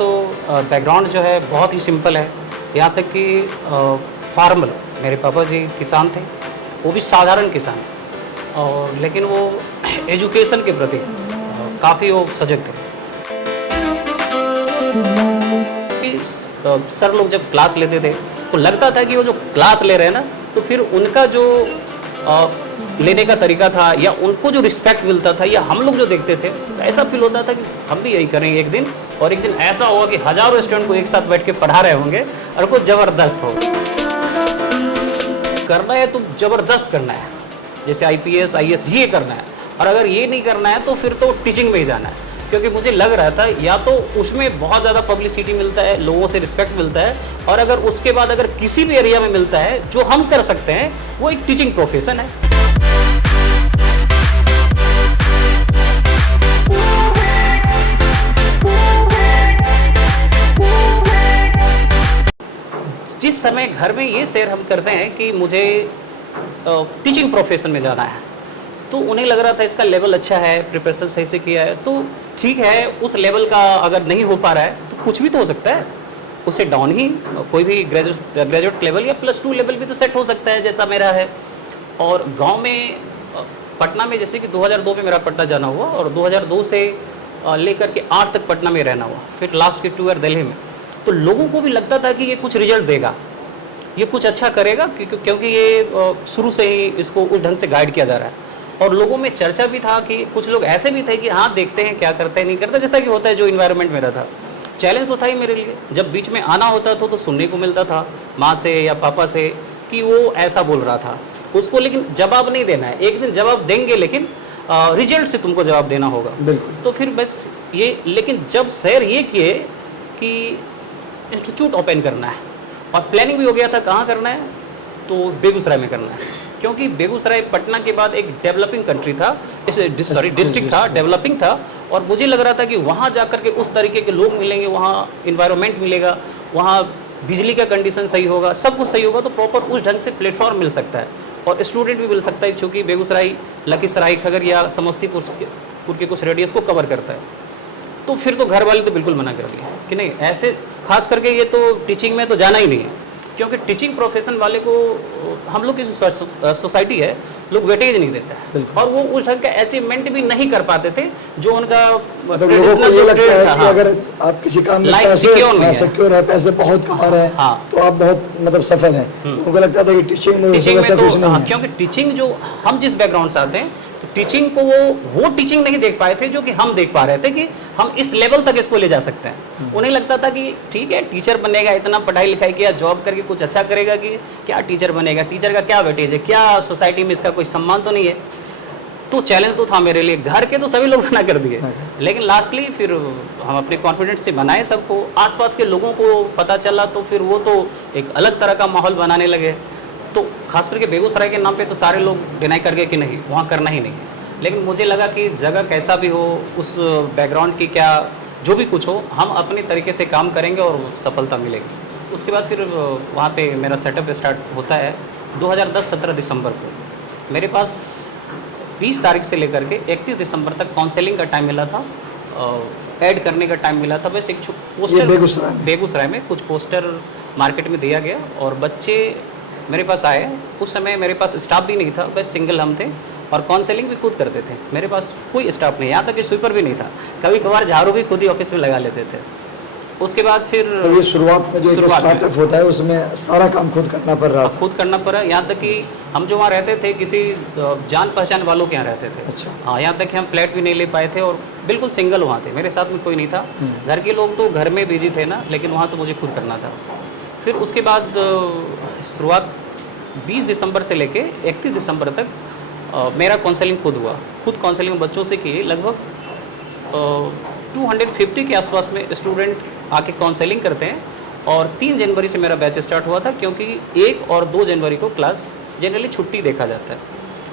तो बैकग्राउंड जो है बहुत ही सिंपल है। यहाँ तक कि फार्मल, मेरे पापा जी किसान थे, वो भी साधारण किसान थे, और लेकिन वो एजुकेशन के प्रति काफ़ी वो सजग थे। सर लोग जब क्लास लेते थे तो लगता था कि वो जो क्लास ले रहे हैं ना, तो फिर उनका जो लेने का तरीका था या उनको जो रिस्पेक्ट मिलता था या हम लोग जो देखते थे, तो ऐसा फील होता था कि हम भी यही करेंगे एक दिन, और एक दिन ऐसा होगा कि हजारों स्टूडेंट को एक साथ बैठ के पढ़ा रहे होंगे और कुछ ज़बरदस्त हो। करना है तो ज़बरदस्त करना है, जैसे IPS IAS ये करना है, और अगर ये नहीं करना है तो फिर तो टीचिंग में ही जाना है। क्योंकि मुझे लग रहा था या तो उसमें बहुत ज़्यादा पब्लिसिटी मिलता है, लोगों से रिस्पेक्ट मिलता है, और अगर उसके बाद अगर किसी भी एरिया में मिलता है जो हम कर सकते हैं, वो एक टीचिंग प्रोफेशन है। जिस समय घर में ये शेयर हम करते हैं कि मुझे टीचिंग प्रोफेशन में जाना है, तो उन्हें लग रहा था इसका लेवल अच्छा है, प्रिपरेशन सही से किया है, तो ठीक है, उस लेवल का अगर नहीं हो पा रहा है तो कुछ भी तो हो सकता है, उससे डाउन ही कोई भी ग्रेजुएट लेवल या +2 लेवल भी तो सेट हो सकता है, जैसा मेरा है। और गांव में पटना में जैसे कि 2002 में मेरा पटना जाना हुआ, और 2002 से लेकर के 8 तक पटना में रहना हुआ, फिर लास्ट के 2 ईयर दिल्ली में। तो लोगों को भी लगता था कि ये कुछ रिजल्ट देगा, ये कुछ अच्छा करेगा, क्योंकि ये शुरू से ही इसको उस ढंग से गाइड किया जा रहा है। और लोगों में चर्चा भी था कि कुछ लोग ऐसे भी थे कि हाँ देखते हैं क्या करते हैं नहीं करते, जैसा कि होता है जो इन्वायरमेंट मेरा था। चैलेंज तो था ही मेरे लिए, जब बीच में आना होता था तो सुनने को मिलता था माँ से या पापा से कि वो ऐसा बोल रहा था, उसको लेकिन जवाब नहीं देना है, एक दिन जवाब देंगे लेकिन रिजल्ट से तुमको जवाब देना होगा। बिल्कुल। तो फिर बस ये, लेकिन जब सर ये किए कि इंस्टीट्यूट ओपन करना है, और प्लानिंग भी हो गया था कहाँ करना है, तो बेगूसराय में करना है, क्योंकि बेगूसराय पटना के बाद एक डेवलपिंग कंट्री था, डिस्ट्रिक्ट था, डेवलपिंग था, और मुझे लग रहा था कि वहाँ जाकर के उस तरीके के लोग मिलेंगे, वहाँ इन्वायरमेंट मिलेगा, वहाँ बिजली का कंडीशन सही होगा, सब कुछ सही होगा, तो प्रॉपर उस ढंग से प्लेटफॉर्म मिल सकता है और स्टूडेंट भी मिल सकता है, क्योंकि बेगूसराय लखीसराय खगड़िया समस्तीपुर के कुछ रेडियस को कवर करता है। तो फिर तो घर वाले तो बिल्कुल मना कर दिए कि नहीं, ऐसे खास करके ये तो टीचिंग में तो जाना ही नहीं है, क्योंकि टीचिंग प्रोफेशन वाले को हम लोग की सोसाइटी है, लोग वेटेज नहीं देता है, और वो उस ढंग का अचीवमेंट भी नहीं कर पाते थे जो उनका मतलब लोगों को ये लगता है कि अगर आप किसी काम में सिक्योर है, पैसे बहुत कमा रहे हैं, तो आप बहुत मतलब सफल हैं। उनको लगता था कि टीचिंग में वैसा कुछ नहीं है, क्योंकि टीचिंग जो हम जिस बैकग्राउंड से आते हैं, तो टीचिंग को वो टीचिंग नहीं देख पाए थे जो कि हम देख पा रहे थे कि हम इस लेवल तक इसको ले जा सकते हैं। उन्हें लगता था कि ठीक है, टीचर बनेगा, इतना पढ़ाई लिखाई किया, जॉब करके कुछ अच्छा करेगा, कि क्या टीचर बनेगा, टीचर का क्या वेटेज है, क्या सोसाइटी में इसका कोई सम्मान तो नहीं है। तो चैलेंज तो था मेरे लिए, घर के तो सभी लोग मना कर दिए, लेकिन लास्टली फिर हम अपने कॉन्फिडेंस से बनाए, सबको, आसपास के लोगों को पता चला, तो फिर वो तो एक अलग तरह का माहौल बनाने लगे। तो खास करके बेगूसराय के नाम पे तो सारे लोग डिनाई कर गए कि नहीं, वहाँ करना ही नहीं है। लेकिन मुझे लगा कि जगह कैसा भी हो, उस बैकग्राउंड की क्या जो भी कुछ हो, हम अपने तरीके से काम करेंगे और सफलता मिलेगी। उसके बाद फिर वहाँ पे मेरा सेटअप स्टार्ट होता है 2010-17 दिसंबर को। मेरे पास 20 तारीख से लेकर के 31 दिसंबर तक काउंसलिंग का टाइम मिला था, ऐड करने का टाइम मिला था। बस एक पोस्टर बेगूसराय में कुछ पोस्टर मार्केट में दिया गया, और बच्चे मेरे पास आए। उस समय मेरे पास स्टाफ भी नहीं था, बस सिंगल हम थे, और काउंसलिंग भी खुद करते थे। मेरे पास कोई स्टाफ नहीं, यहाँ तक कि स्वीपर भी नहीं था, कभी कभार झाड़ू भी खुद ही ऑफिस में लगा लेते थे। उसके बाद फिर तो ये शुरुआत में जो एक स्टार्टअप होता है उसमें सारा काम खुद करना पड़ रहा था। खुद करना पड़ा, यहाँ तक कि हम जो वहाँ रहते थे किसी जान पहचान वालों के यहाँ रहते थे। अच्छा। हाँ, यहाँ तक कि हम फ्लैट भी नहीं ले पाए थे, और बिल्कुल सिंगल वहाँ थे, मेरे साथ में कोई नहीं था। घर के लोग तो घर में बिजी थे ना, लेकिन वहाँ तो मुझे खुद करना था। फिर उसके बाद शुरुआत 20 दिसंबर से लेके 31 दिसंबर तक मेरा काउंसलिंग खुद हुआ। खुद काउंसलिंग बच्चों से की, लगभग 250 के आसपास में स्टूडेंट आके काउंसलिंग करते हैं। और 3 जनवरी से मेरा बैच स्टार्ट हुआ था, क्योंकि 1 और 2 जनवरी को क्लास जनरली छुट्टी देखा जाता है,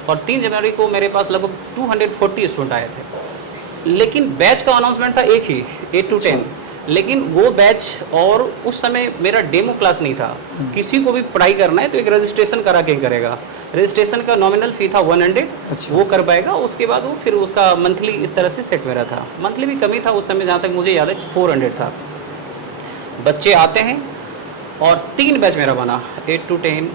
और 3 जनवरी को मेरे पास लगभग 240 स्टूडेंट आए थे। लेकिन बैच का अनाउंसमेंट था एक ही, 8 to 10, लेकिन वो बैच, और उस समय मेरा डेमो क्लास नहीं था। किसी को भी पढ़ाई करना है तो एक रजिस्ट्रेशन करा के करेगा, रजिस्ट्रेशन का नॉमिनल फ़ी था 100। अच्छा। वो कर पाएगा, उसके बाद वो फिर उसका मंथली इस तरह से सेट मेरा था। मंथली भी कमी था उस समय, जहाँ तक मुझे याद है 400 था। बच्चे आते हैं और 3 बैच मेरा बना, 8 to 10,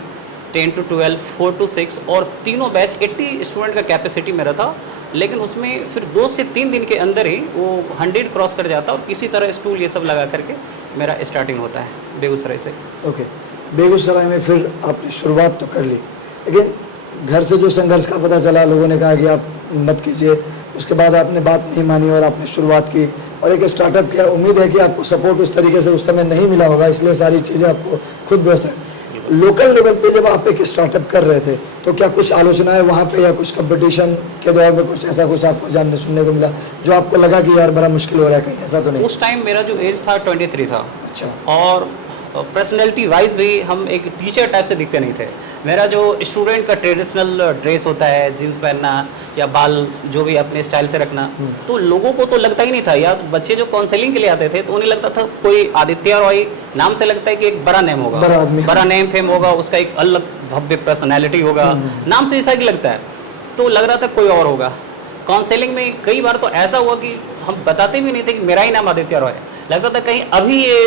10 to 12, 4 to 6, और तीनों बैच 80 स्टूडेंट का कैपेसिटी मेरा था। लेकिन उसमें फिर 2 से 3 दिन के अंदर ही वो 100 क्रॉस कर जाता और किसी तरह स्टूल ये सब लगा करके मेरा स्टार्टिंग होता है बेगूसराय से। ओके, बेगूसराय में फिर आपने शुरुआत तो कर ली, लेकिन घर से जो संघर्ष का पता चला, लोगों ने कहा कि आप मत कीजिए, उसके बाद आपने बात नहीं मानी और आपने शुरुआत की और एक स्टार्टअप किया। उम्मीद है कि आपको सपोर्ट उस तरीके से उस समय नहीं मिला होगा, इसलिए सारी चीज़ें आपको खुद व्यवस्था है। लोकल लेवल पे जब आप एक स्टार्टअप कर रहे थे तो क्या कुछ आलोचनाएं वहाँ पे या कुछ कंपटीशन के दौर में कुछ ऐसा कुछ आपको जानने सुनने को मिला जो आपको लगा कि यार बड़ा मुश्किल हो रहा है, कहीं ऐसा तो नहीं? उस टाइम मेरा जो एज था 23 था। अच्छा। और पर्सनैलिटी वाइज भी हम एक टीचर टाइप से दिखते नहीं थे। मेरा जो स्टूडेंट का ट्रेडिशनल ड्रेस होता है, जीन्स पहनना या बाल जो भी अपने स्टाइल से रखना, तो लोगों को तो लगता ही नहीं था। या बच्चे जो काउंसलिंग के लिए आते थे तो उन्हें लगता था कोई आदित्य रॉय नाम से लगता है कि एक बड़ा नेम होगा, बड़ा नेम फेम होगा, उसका एक अलग भव्य पर्सनैलिटी होगा, नाम से ऐसा ही लगता है। तो लग रहा था कोई और होगा। काउंसलिंग में कई बार तो ऐसा हुआ कि हम बताते भी नहीं थे कि मेरा ही नाम आदित्य रॉय है। लगता था कहीं अभी ये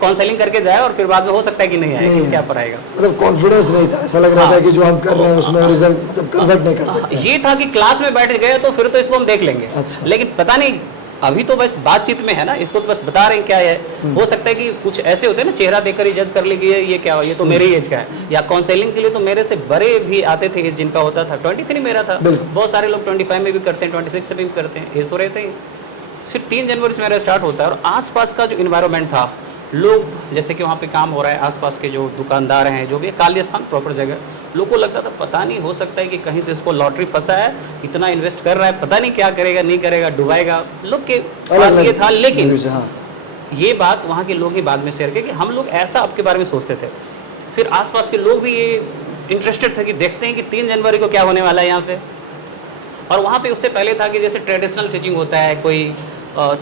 काउंसलिंग करके जाए और फिर बाद में हो सकता है कि नहीं आए, क्या पर आएगा। मतलब कॉन्फिडेंस नहीं था, ऐसा लग रहा था कि जो हम कर रहे हैं उसमें रिजल्ट मतलब कन्वर्ट नहीं कर सकते। ये था कि क्लास में बैठ गए तो फिर तो इसको हम देख लेंगे। अच्छा। लेकिन पता नहीं, अभी तो बस बातचीत में है ना, इसको तो बस बता रहे हैं क्या है। हो सकता है कि कुछ ऐसे होते हैं ना, चेहरा देखकर ही जज कर लीजिए ये क्या, ये तो मेरी एज का है। या काउंसलिंग के लिए तो मेरे से बड़े भी आते थे, जिनका होता था 23 मेरा था। बहुत सारे लोग 25 में भी करते हैं, 26 से भी करते हैं, एज तो रहते ही। फिर 3 जनवरी से मेरा स्टार्ट होता है और आसपास का जो इन्वायरमेंट था, लोग जैसे कि वहाँ पे काम हो रहा है, आसपास के जो दुकानदार हैं, जो भी काली स्थान प्रॉपर जगह, लोगों को लगता था पता नहीं, हो सकता है कि कहीं से इसको लॉटरी फंसा है, इतना इन्वेस्ट कर रहा है, पता नहीं क्या करेगा, नहीं करेगा, डुबाएगा। लोग के पास ये था। लेकिन ये बात वहाँ के लोग ही बाद में शेयर किए कि हम लोग ऐसा आपके बारे में सोचते थे। फिर आसपास के लोग भी ये इंटरेस्टेड थे कि देखते हैं कि 3 जनवरी को क्या होने वाला है यहाँ पे। और वहाँ पे उससे पहले था कि जैसे ट्रेडिशनल टीचिंग होता है, कोई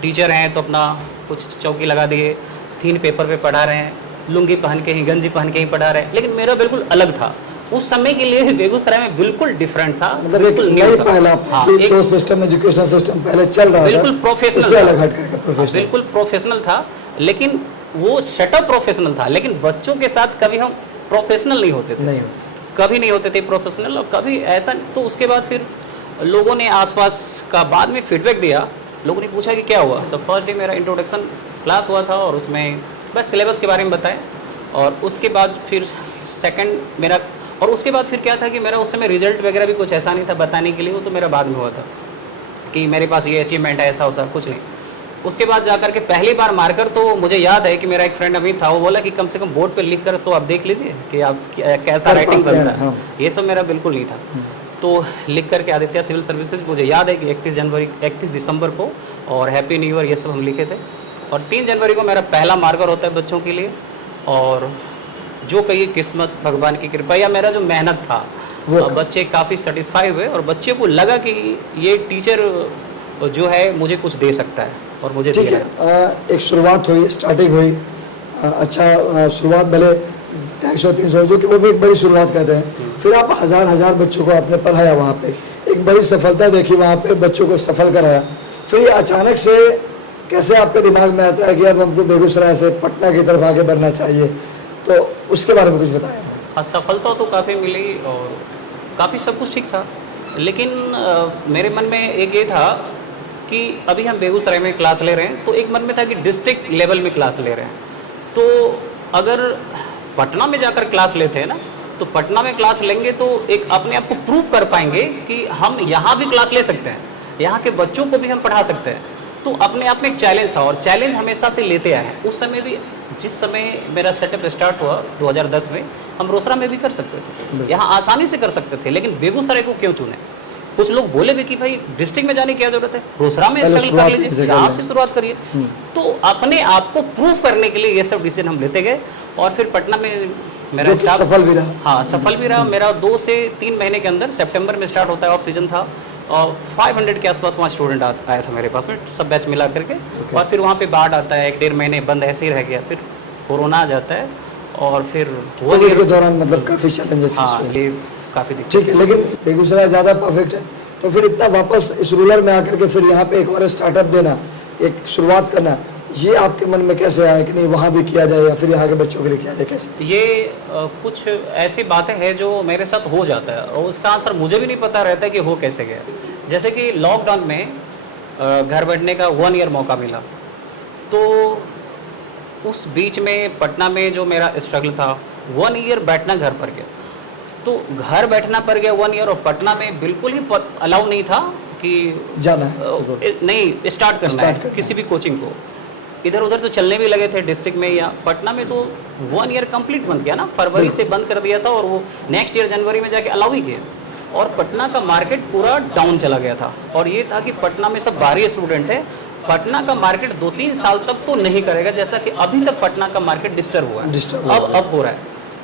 टीचर हैं तो अपना कुछ चौकी लगा दिए, थीन पेपर पे पढ़ा रहे हैं, लुंगी पहन के ही, गंजी पहन के ही पढ़ा रहे हैं। लेकिन मेरा बिल्कुल अलग था। उस समय के लिए बेगूसराय में बिल्कुल डिफरेंट था। मतलब बिल्कुल नई पहला जो सिस्टम, एजुकेशन सिस्टम पहले चल रहा था, बिल्कुल प्रोफेशनल, उससे अलग हट करके प्रोफेशनल, बिल्कुल प्रोफेशनल था। लेकिन वो सेटअप प्रोफेशनल था, लेकिन बच्चों के साथ कभी हम प्रोफेशनल नहीं होते थे, कभी नहीं होते थे प्रोफेशनल। और कभी ऐसा, तो उसके बाद फिर लोगों ने आसपास का बाद में फीडबैक दिया, लोगों ने पूछा कि क्या हुआ। तो फर्स्ट डे मेरा इंट्रोडक्शन क्लास हुआ था और उसमें बस सिलेबस के बारे में बताएं। और उसके बाद फिर सेकंड मेरा, और उसके बाद फिर क्या था कि मेरा उस समय रिजल्ट वगैरह भी कुछ ऐसा नहीं था बताने के लिए, वो तो मेरा बाद में हुआ था कि मेरे पास ये अचीवमेंट है, ऐसा वैसा कुछ नहीं। उसके बाद जा करके पहली बार मार्कर, तो मुझे याद है कि मेरा एक फ्रेंड अभी था, वो बोला कि कम से कम बोर्ड पे लिख कर तो आप देख लीजिए कि आप कैसा राइटिंग बनता है। हाँ। ये सब मेरा बिल्कुल नहीं था। तो लिख करके आदित्य सिविल सर्विसेज, मुझे याद है कि 31 दिसंबर को और हैप्पी न्यू ईयर ये सब हम लिखे थे। और 3 जनवरी को मेरा पहला मार्कर होता है बच्चों के लिए। और जो कहिए किस्मत, भगवान की कृपा या मेरा जो मेहनत था, बच्चे काफ़ी सेटिस्फाई हुए और बच्चे को लगा कि ये टीचर जो है मुझे कुछ दे सकता है और मुझे ठीक है। एक शुरुआत हुई, स्टार्टिंग हुई, अच्छा शुरुआत भले 250-300 जो कि वो भी एक बड़ी शुरुआत कहते हैं। फिर आप हज़ार बच्चों को आपने पढ़ाया, वहाँ पे एक बड़ी सफलता देखी, वहाँ पे बच्चों को सफल कराया। फिर ये अचानक से कैसे आपके दिमाग में आता है कि अब हमको बेगूसराय से पटना की तरफ आगे बढ़ना चाहिए, तो उसके बारे में कुछ बताएं। हाँ, सफलता तो काफ़ी मिली और काफ़ी सब कुछ ठीक था। लेकिन मेरे मन में एक ये था कि अभी हम बेगूसराय में क्लास ले रहे हैं, तो एक मन में था कि डिस्ट्रिक्ट लेवल में क्लास ले रहे हैं। तो अगर पटना में जाकर क्लास लेते हैं ना, तो पटना में क्लास लेंगे तो एक अपने आप को प्रूव कर पाएंगे कि हम यहाँ भी क्लास ले सकते हैं, यहाँ के बच्चों को भी हम पढ़ा सकते हैं। तो अपने आप में एक चैलेंज था और चैलेंज हमेशा से लेते आए हैं। उस समय भी, जिस समय मेरा सेटअप स्टार्ट हुआ 2010 में, हम रोसड़ा में भी कर सकते थे, यहाँ आसानी से कर सकते थे, लेकिन बेगूसराय को क्यों चुने? कुछ लोग बोले भी कि भाई डिस्ट्रिक्ट में जाने की क्या जरूरत है, रोसड़ा में स्ट्रगल कर लीजिए, यहाँ से शुरुआत करिए। तो अपने आप को प्रूव करने के लिए ये सब डिसीजन हम लेते गए। और फिर पटना में मेरा स्टाफ सफल भी रहा। हाँ, सफल भी रहा। मेरा 2 से 3 महीने के अंदर, सितंबर में स्टार्ट होता है, ऑफ सीजन था, और 500 के आसपास वहाँ स्टूडेंट आया था मेरे पास में, सब बैच मिला करके। और फिर वहाँ पे बाढ़ आता है, 1-1.5 महीने बंद ऐसे ही रह गया। फिर कोरोना आ जाता है और फिर वो के दौरान मतलब काफ़ी चैलेंजेस। हाँ, ये काफ़ी ठीक है। लेकिन बेगूसराय ज़्यादा परफेक्ट है, तो फिर इतना वापस इस रूरल में आकर के फिर यहाँ पे एक और स्टार्टअप देना, एक शुरुआत करना, ये आपके मन में कैसे आया कि नहीं वहाँ भी किया जाए या फिर यहाँ के बच्चों के लिए किया जाए, कैसे? ये कुछ ऐसी बातें हैं जो मेरे साथ हो जाता है और उसका आंसर मुझे भी नहीं पता रहता है कि हो कैसे गया। जैसे कि लॉकडाउन में घर बैठने का 1 ईयर मौका मिला, तो उस बीच में पटना में जो मेरा स्ट्रगल था, 1 ईयर बैठना घर पर गया, तो घर बैठना पड़ गया 1 ईयर, और पटना में बिल्कुल ही अलाउ नहीं था कि जाना है नहीं स्टार्ट करना है किसी भी कोचिंग को। इधर उधर तो चलने भी लगे थे डिस्ट्रिक्ट में, या पटना में तो 1 ईयर कंप्लीट बंद किया ना, फरवरी से बंद कर दिया था और वो नेक्स्ट ईयर जनवरी में जाके अलाउ ही किया। और पटना का मार्केट पूरा डाउन चला गया था, और ये था कि पटना में सब बाहरी स्टूडेंट है, पटना का मार्केट 2-3 साल तक तो नहीं करेगा, जैसा कि अभी तक पटना का मार्केट डिस्टर्ब हुआ है, अब हो रहा है।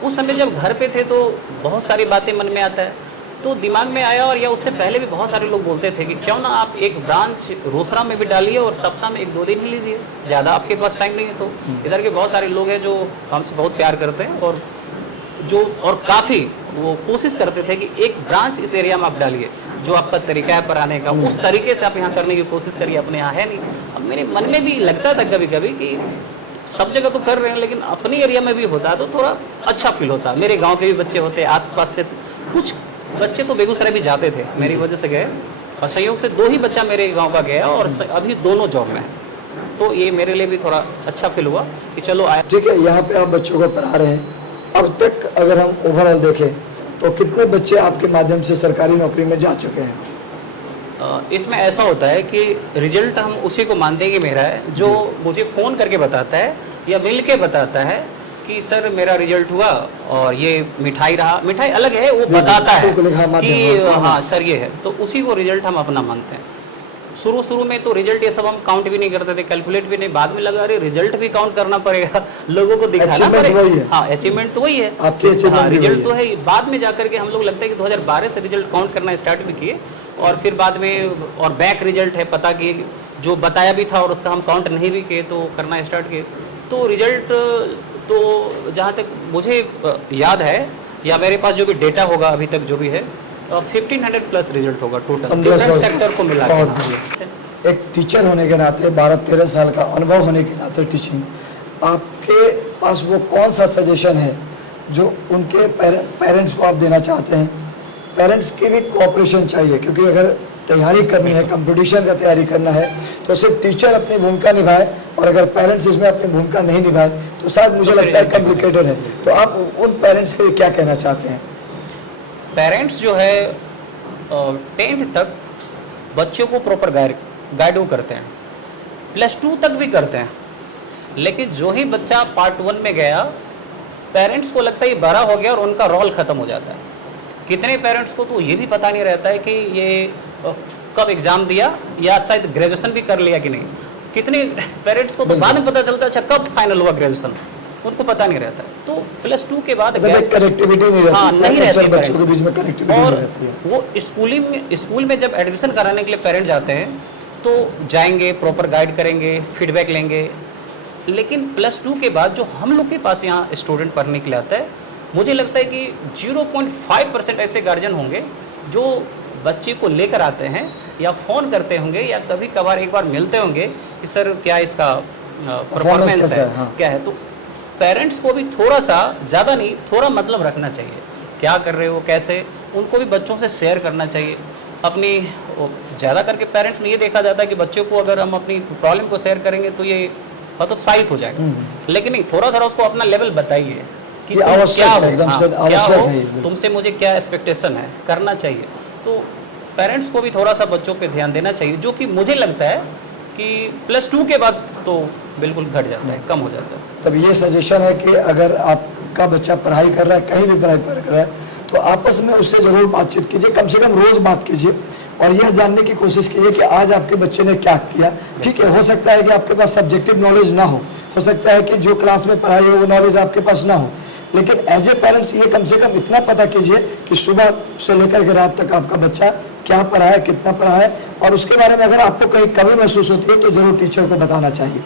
उस समय जब घर पे थे तो बहुत सारी बातें मन में आता है, तो दिमाग में आया, और या उससे पहले भी बहुत सारे लोग बोलते थे कि क्यों ना आप एक ब्रांच रोसड़ा में भी डालिए और सप्ताह में 1-2 दिन ही लीजिए, ज़्यादा आपके पास टाइम नहीं है तो। इधर के बहुत सारे लोग हैं जो हमसे बहुत प्यार करते हैं और काफ़ी वो कोशिश करते थे कि एक ब्रांच इस एरिया में आप डालिए, जो आपका तरीका है पढ़ाने का उस तरीके से आप यहाँ करने की कोशिश करिए, अपने यहाँ है नहीं। अब मेरे मन में भी लगता था कभी कभी कि सब जगह तो कर रहे हैं, लेकिन अपने एरिया में भी होता है तो थोड़ा अच्छा फील होता है। मेरे गांव के भी बच्चे होते हैं, आसपास के कुछ बच्चे तो बेगूसराय भी जाते थे, मेरी वजह से गए, और संयोग से 2 ही बच्चा मेरे गांव का गया और अभी दोनों जॉब में है, तो ये मेरे लिए भी थोड़ा अच्छा फील हुआ कि चलो आया। ठीक है, यहाँ पे आप बच्चों को पढ़ा रहे हैं, अब तक अगर हम ओवरऑल देखें तो कितने बच्चे आपके माध्यम से सरकारी नौकरी में जा चुके हैं? इसमें ऐसा होता है कि रिजल्ट हम उसी को मानते हैं कि मेरा है, जो मुझे फ़ोन करके बताता है या मिल के बताता है कि सर मेरा रिजल्ट हुआ और ये मिठाई रहा, मिठाई अलग है, वो बताता है कि हाँ सर ये है, तो उसी को रिजल्ट हम अपना मानते हैं। शुरू में तो रिजल्ट ये सब हम काउंट भी नहीं करते थे, कैलकुलेट भी नहीं, बाद में लगा अरे रिजल्ट भी काउंट करना पड़ेगा, लोगों को दिखाना पड़ेगा। हाँ, अचीवमेंट तो वही है, हाँ, रिजल्ट तो है। बाद में जाकर के हम लोग लगता है कि 2012 से रिजल्ट काउंट करना स्टार्ट भी किए, और फिर बाद में और बैक रिजल्ट है पता किए, जो बताया भी था और उसका हम काउंट नहीं भी किए तो करना स्टार्ट किए। तो रिजल्ट तो जहाँ तक मुझे याद है या मेरे पास जो भी डेटा होगा अभी तक जो भी है, 1500 प्लस रिजल्ट होगा टोटल डिफरेंट सेक्टर को मिला के। एक टीचर होने के नाते 12-13 साल का अनुभव होने के नाते टीचिंग, आपके पास वो कौन सा सजेशन है जो उनके पेरेंट्स को आप देना चाहते हैं? पेरेंट्स की भी कोऑपरेशन चाहिए, क्योंकि अगर तैयारी करनी है, कंपटीशन का तैयारी करना है, तो सिर्फ टीचर अपनी भूमिका निभाए और अगर पेरेंट्स इसमें अपनी भूमिका नहीं निभाए तो शायद मुझे लगता है कॉम्प्लिकेटेड है। तो आप उन पेरेंट्स के लिए क्या कहना चाहते हैं? पेरेंट्स जो है 10th तक बच्चों को प्रॉपर गाइड करते हैं, +2 तक भी करते हैं, लेकिन जो ही बच्चा पार्ट 1 में गया, पेरेंट्स को लगता है ये बड़ा हो गया और उनका रोल ख़त्म हो जाता है। कितने पेरेंट्स को तो ये भी पता नहीं रहता है कि ये कब एग्ज़ाम दिया या शायद ग्रेजुएशन भी कर लिया कि नहीं। कितने पेरेंट्स को तो बाद में पता चलता है अच्छा कब फाइनल हुआ ग्रेजुएशन, उनको पता नहीं रहता है। तो +2 के बाद कनेक्टिविटी नहीं रहती, हाँ, नहीं रहती है बच्चों के बीच में कनेक्टिविटी और नहीं रहती है। वो स्कूल में जब एडमिशन कराने के लिए पेरेंट्स जाते हैं तो जाएंगे, प्रॉपर गाइड करेंगे, फीडबैक लेंगे, लेकिन +2 के बाद जो हम लोग के पास यहाँ स्टूडेंट पढ़ने के लिए आता है, मुझे लगता है कि 0.5% ऐसे गार्जियन होंगे जो बच्चे को लेकर आते हैं या फ़ोन करते होंगे या कभी कभार एक बार मिलते होंगे कि सर क्या इसका परफॉर्मेंस है, हाँ। क्या है। तो पेरेंट्स को भी थोड़ा सा, ज़्यादा नहीं, थोड़ा मतलब रखना चाहिए, क्या कर रहे हो, कैसे, उनको भी बच्चों से शेयर करना चाहिए अपनी। ज़्यादा करके पेरेंट्स में ये देखा जाता है कि बच्चों को अगर हम अपनी प्रॉब्लम को शेयर करेंगे तो ये हतोत्साहित हो जाएगा, लेकिन नहीं, थोड़ा थोड़ा उसको अपना लेवल बताइए कि तुम क्या हो, क्या हो, तुमसे मुझे क्या एक्सपेक्टेशन है, करना चाहिए। तो पेरेंट्स को भी थोड़ा सा बच्चों पे ध्यान देना चाहिए, जो कि मुझे लगता है कि +2 के बाद तो बिल्कुल घट जाता है, कम हो जाता है। तब ये सजेशन है कि अगर आपका बच्चा पढ़ाई कर रहा है, कहीं भी पढ़ाई कर रहा है, तो आपस में उससे ज़रूर बातचीत कीजिए, कम से कम रोज़ बात कीजिए और यह जानने की कोशिश कीजिए कि आज आपके बच्चे ने क्या किया। ठीक है, हो सकता है कि आपके पास सब्जेक्टिव नॉलेज ना हो सकता है कि जो क्लास में पढ़ाई हो वो नॉलेज आपके पास ना हो, लेकिन एज ए पेरेंट्स ये कम से कम इतना पता कीजिए कि सुबह से लेकर के रात तक आपका बच्चा क्या पढ़ा है, कितना पढ़ा है, और उसके बारे में अगर आपको कहीं कमी महसूस होती है तो ज़रूर टीचर को बताना चाहिए।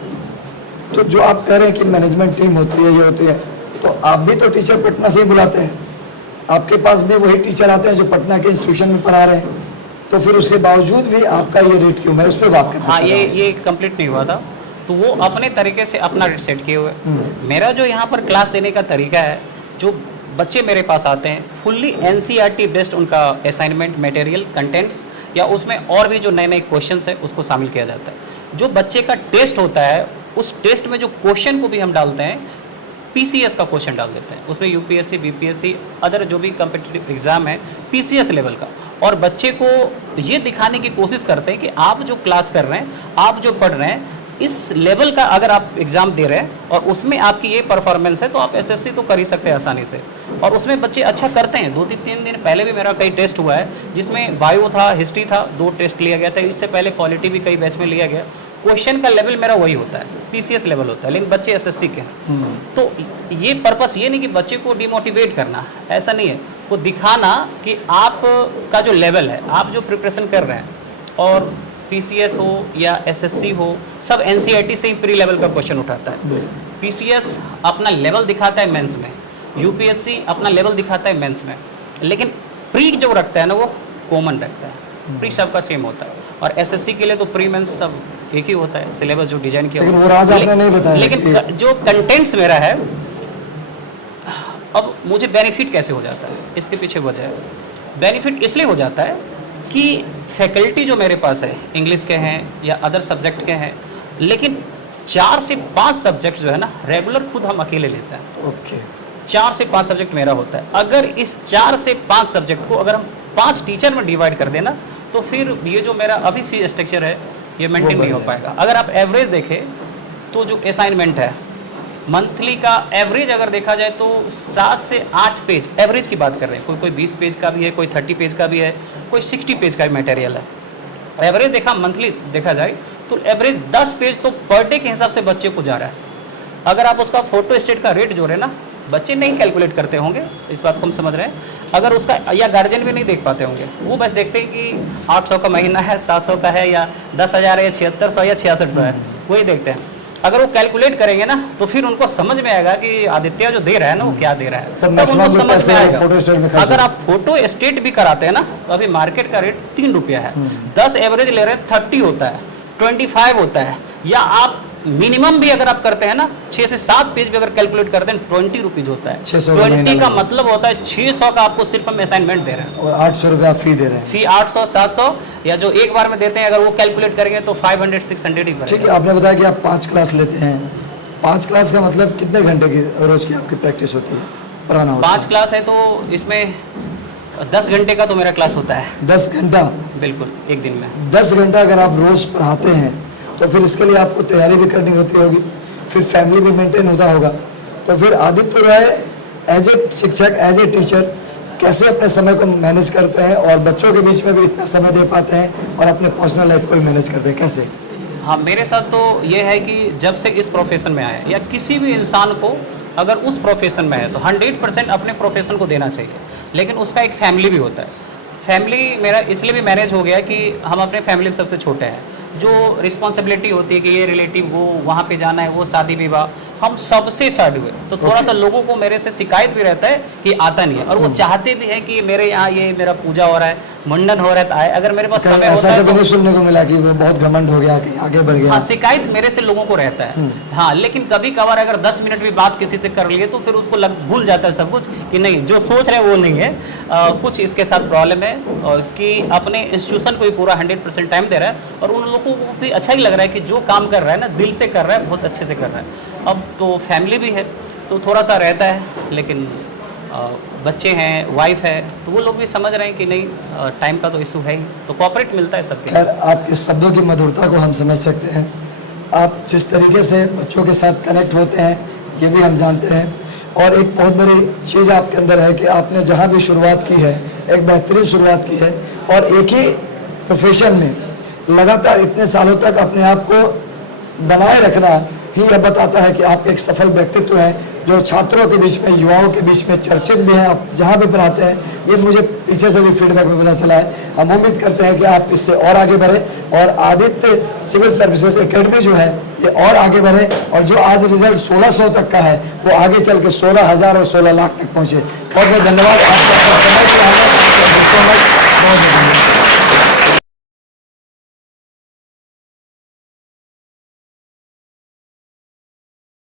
तो जो आप कह रहे हैं कि मैनेजमेंट टीम होती है, ये होती है, तो आप भी तो टीचर पटना से ही बुलाते हैं, आपके पास भी वही टीचर आते हैं जो पटना के इंस्टीट्यूशन में पढ़ा रहे हैं, तो फिर उसके बावजूद भी आपका ये रेट क्यों? मैं उस पर बात करना हाँ, ये कंप्लीट नहीं हुआ था। तो वो अपने तरीके से अपना रेट सेट किए हुए। मेरा जो यहाँ पर क्लास देने का तरीका है, जो बच्चे मेरे पास आते हैं फुल्ली एनसीईआरटी बेस्ड उनका असाइनमेंट मटेरियल कंटेंट्स या उसमें और भी जो नए नए क्वेश्चंस है उसको शामिल किया जाता है। जो बच्चे का टेस्ट होता है उस टेस्ट में जो क्वेश्चन को भी हम डालते हैं पीसीएस का क्वेश्चन डाल देते हैं, उसमें यूपीएससी बीपीएससी अदर जो भी कम्पिटिटिव एग्जाम है पीसीएस लेवल का, और बच्चे को ये दिखाने की कोशिश करते हैं कि आप जो क्लास कर रहे हैं, आप जो पढ़ रहे हैं, इस लेवल का अगर आप एग्ज़ाम दे रहे हैं और उसमें आपकी ये परफॉर्मेंस है तो आप एसएससी तो कर ही सकते हैं आसानी से। और उसमें बच्चे अच्छा करते हैं। 2-3 दिन पहले भी मेरा कई टेस्ट हुआ है जिसमें बायो था, हिस्ट्री था, 2 टेस्ट लिया गया था। इससे पहले पॉलिटी भी कई बैच में लिया गया। क्वेश्चन का लेवल मेरा वही होता है, पीसीएस लेवल होता है, लेकिन बच्चे एसएससी के हैं। तो ये पर्पस ये नहीं कि बच्चे को डिमोटिवेट करना, ऐसा नहीं है, वो दिखाना कि आप का जो लेवल है, आप जो प्रिपरेशन कर रहे हैं, और पीसीएस हो या एसएससी हो, सब एनसीईआरटी से ही प्री लेवल का क्वेश्चन उठाता है। पीसीएस अपना लेवल दिखाता है मेंस में, यूपीएससी अपना लेवल दिखाता है मेंस में, लेकिन प्री जो रखता है ना वो कॉमन रखता है, प्री सबका सेम होता है। और एसएससी के लिए तो प्री मेंस सब एक ही होता है, सिलेबस जो डिजाइन किया। लेकिन वो राज आपने नहीं बताया। लेकिन जो कंटेंट्स मेरा है, अब मुझे बेनिफिट कैसे हो जाता है, इसके पीछे वजह है। बेनिफिट इसलिए हो जाता है कि फैकल्टी जो मेरे पास है, इंग्लिश के हैं या अदर सब्जेक्ट के हैं, लेकिन 4 से 5 सब्जेक्ट जो है ना रेगुलर खुद हम अकेले लेते हैं। ओके। 4 से 5 सब्जेक्ट मेरा होता है। अगर इस 4 से 5 सब्जेक्ट को अगर हम 5 टीचर में डिवाइड कर देना तो फिर ये जो मेरा अभी फी स्ट्रक्चर है ये मेंटेन नहीं हो पाएगा। अगर आप एवरेज देखें तो जो असाइनमेंट है मंथली का एवरेज अगर देखा जाए तो 7 से 8 पेज एवरेज की बात कर रहे हैं। कोई 20 पेज का भी है, कोई 30 पेज का भी है, कोई 60 पेज का भी मटेरियल है। एवरेज देखा मंथली देखा जाए तो एवरेज 10 पेज तो पर डे के हिसाब से बच्चे को जा रहा है। अगर आप उसका फोटो स्टेट का रेट जोड़े ना, बच्चे नहीं कैलकुलेट करते होंगे, इस बात को हम समझ रहे हैं। अगर उसका या गार्जियन भी नहीं देख पाते होंगे, वो बस देखते हैं कि 800 का महीना है, 700 का है, या 10,000 है, या 7600 या 6600 है, वही देखते हैं। अगर वो कैलकुलेट करेंगे ना तो फिर उनको समझ में आएगा कि आदित्य जो दे रहा है ना वो क्या दे रहा है, तब उनको समझ में आएगा। अगर आप फोटो स्टेट भी कराते हैं ना तो अभी मार्केट का रेट 3 रुपया है, 10 एवरेज ले रहे हैं 30 होता है, 25 होता है, या आप मिनिमम भी अगर आप करते हैं ना 6 से 7 पेज भी अगर कैलकुलेट करते हैं 20 रुपीज होता है। 20 का मतलब होता है 600 का आपको सिर्फ हम असाइनमेंट दे रहे हैं और 800 रुपया फी दे रहे हैं। फी 800 700 या जो एक बार में देते हैं, अगर वो कैलकुलेट करेंगे तो 500 600 ही। ठीक है, आपने बताया कि आप 5 क्लास लेते हैं। 5 क्लास का मतलब कितने घंटे की रोज की आपकी प्रैक्टिस होती है, पढ़ाना होता है? 5 क्लास है तो इसमें 10 घंटे का तो मेरा क्लास होता है। 10 घंटा? बिल्कुल, एक दिन में 10 घंटा अगर आप रोज पढ़ाते हैं तो फिर इसके लिए आपको तैयारी भी करनी होती होगी, फिर फैमिली भी मेंटेन होता होगा। तो फिर आदित्य राय एज ए शिक्षक, एज ए टीचर कैसे अपने समय को मैनेज करते हैं और बच्चों के बीच में भी इतना समय दे पाते हैं और अपने पर्सनल लाइफ को भी मैनेज करते हैं, कैसे? हाँ, मेरे साथ तो ये है कि जब से इस प्रोफेशन में आया, या किसी भी इंसान को अगर उस प्रोफेशन में है तो 100% अपने प्रोफेशन को देना चाहिए, लेकिन उसका एक फैमिली भी होता है। फैमिली मेरा इसलिए भी मैनेज हो गया कि हम अपने फैमिली में सबसे छोटे हैं। जो रिस्पॉन्सिबिलिटी होती है कि ये रिलेटिव वो वहाँ पे जाना है, वो शादी विवाह, हम सबसे साइड हुए, तो थोड़ा सा लोगों को मेरे से शिकायत भी रहता है कि आता नहीं है, और वो चाहते भी हैं कि मेरे यहाँ ये मेरा पूजा हो रहा है, मुंडन हो रहा है, अगर मेरे पास समय होता है तो सुनने को मिला कि वो बहुत घमंड हो गया, कि आगे बढ़ गया। हाँ, शिकायत मेरे से लोगों को रहता है। हाँ, लेकिन कभी कभार अगर 10 मिनट भी बात किसी से कर लिए तो फिर उसको भूल जाता है सब कुछ, कि नहीं जो सोच रहे हैं वो नहीं है। कुछ इसके साथ प्रॉब्लम है कि अपने इंस्टीट्यूशन को ही पूरा 100% टाइम दे रहा है, और उन लोगों को भी अच्छा ही लग रहा है कि जो काम कर रहा है ना दिल से कर रहा है, बहुत अच्छे से कर रहा है। अब तो फैमिली भी है तो थोड़ा सा रहता है, लेकिन बच्चे हैं, वाइफ है, तो वो लोग भी समझ रहे हैं कि नहीं टाइम का तो इशू है ही, तो कोऑपरेट मिलता है सबके। खैर, आपके शब्दों की मधुरता को हम समझ सकते हैं। आप जिस तरीके से बच्चों के साथ कनेक्ट होते हैं ये भी हम जानते हैं, और एक बहुत बड़ी चीज़ आपके अंदर है कि आपने जहाँ भी शुरुआत की है एक बेहतरीन शुरुआत की है, और एक ही प्रोफेशन में लगातार इतने सालों तक अपने आप को बनाए रखना ही यह बताता है कि आप एक सफल व्यक्तित्व हैं, जो छात्रों के बीच में, युवाओं के बीच में चर्चित भी हैं। आप जहाँ भी पढ़ाते हैं, ये मुझे पीछे से भी फीडबैक में पता चला है। हम उम्मीद करते हैं कि आप इससे और आगे बढ़े, और आदित्य सिविल सर्विसेज एकेडमी जो है ये और आगे बढ़े, और जो आज रिजल्ट 1600 तक का है वो आगे चल के 16,000 और 16 लाख तक पहुँचे। बहुत बहुत धन्यवाद आपका समय दिया है। बहुत धन्यवाद।